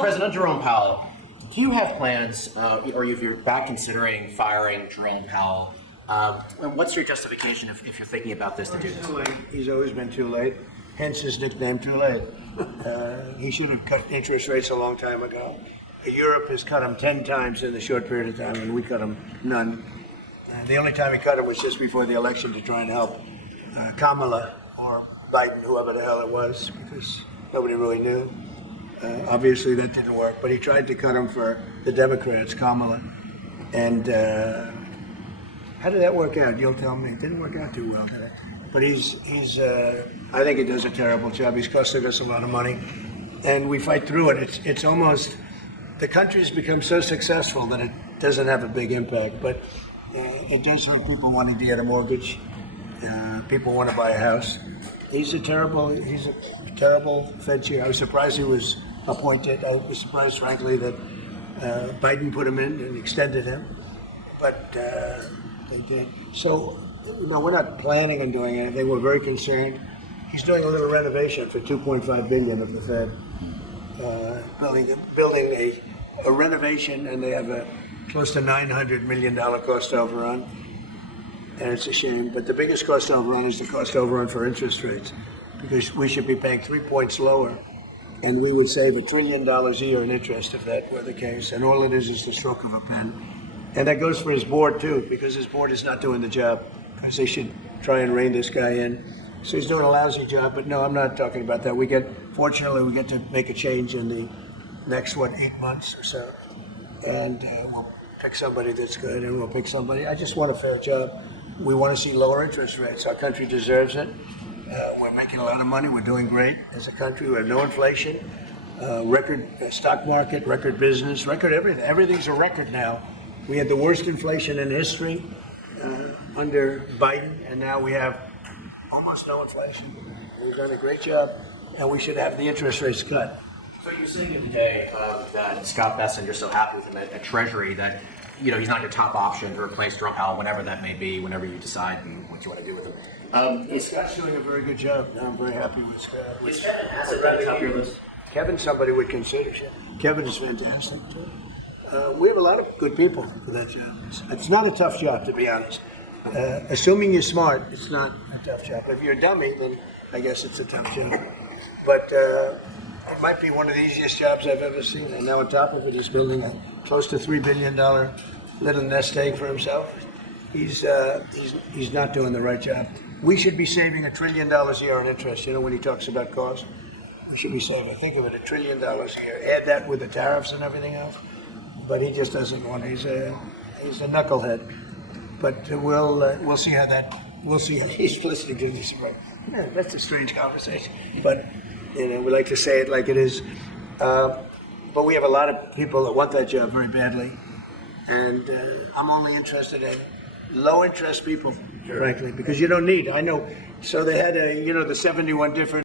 President Jerome Powell, do you have plans, or if you're back considering firing Jerome Powell, what's your justification if you're thinking about this to do this? Too late. He's always been too late, hence his nickname, Too Late. He should have cut interest rates a long time ago. Europe has cut them 10 times in a short period of time, and we cut them none. The only time he cut them was just before the election to try and help Kamala or Biden, whoever the hell it was, because nobody really knew. Obviously, that didn't work, but he tried to cut them for the Democrats, Kamala. And how did that work out? You'll tell me. It didn't work out too well, did it? But I think he does a terrible job. He's costing us a lot of money, and we fight through it. It's almost, the country's become so successful that it doesn't have a big impact, but additionally, people want to get a mortgage. People want to buy a house. He's a terrible Fed chair. I was surprised he was appointed. I was surprised, frankly, that Biden put him in and extended him, but they did. So, we're not planning on doing anything. We're very concerned. He's doing a little renovation for $2.5 billion of the Fed, building a renovation, and they have a close to $900 million cost overrun. And it's a shame, but the biggest cost overrun is the cost overrun for interest rates, because we should be paying 3 points lower, and we would save $1 trillion a year in interest if that were the case. And all it is the stroke of a pen. And that goes for his board too, because his board is not doing the job, because they should try and rein this guy in. So he's doing a lousy job, but no, I'm not talking about that. Fortunately, we get to make a change in the next, 8 months or so, and we'll pick somebody that's good, and we'll pick somebody. I just want a fair job. We want to see lower interest rates. Our country deserves it. We're making a lot of money. We're doing great as a country. We have no inflation, record stock market, record business, record everything. Everything's a record now. We had the worst inflation in history under Biden, and now we have almost no inflation. We've done a great job, and we should have the interest rates cut. So you're saying the other day that Scott Bessent, you're so happy with him at Treasury that he's not your top option to replace Jerome Powell, whenever that may be, whenever you decide what you want to do with him. Scott's doing a very good job. I'm very happy with Scott. Is Kevin Hassett at the top of your list? Kevin's somebody would consider. Kevin is fantastic. We have a lot of good people for that job. It's not a tough job, to be honest. Assuming you're smart, it's not a tough job. If you're a dummy, then I guess it's a tough job. But it might be one of the easiest jobs I've ever seen. And now on top of it, he's building a close to $3 billion little nest egg for himself. He's not doing the right job. We should be saving $1 trillion a year on interest. When he talks about cost, we should be saving, think of it, $1 trillion a year. Add that with the tariffs and everything else. But he just doesn't want. He's a knucklehead. But we'll see how that. We'll see how he's listening to this. Yeah, that's a strange conversation. But we like to say it like it is. But we have a lot of people that want that job very badly, and I'm only interested in low interest people, frankly, because you don't need. I know. So they had the 71 different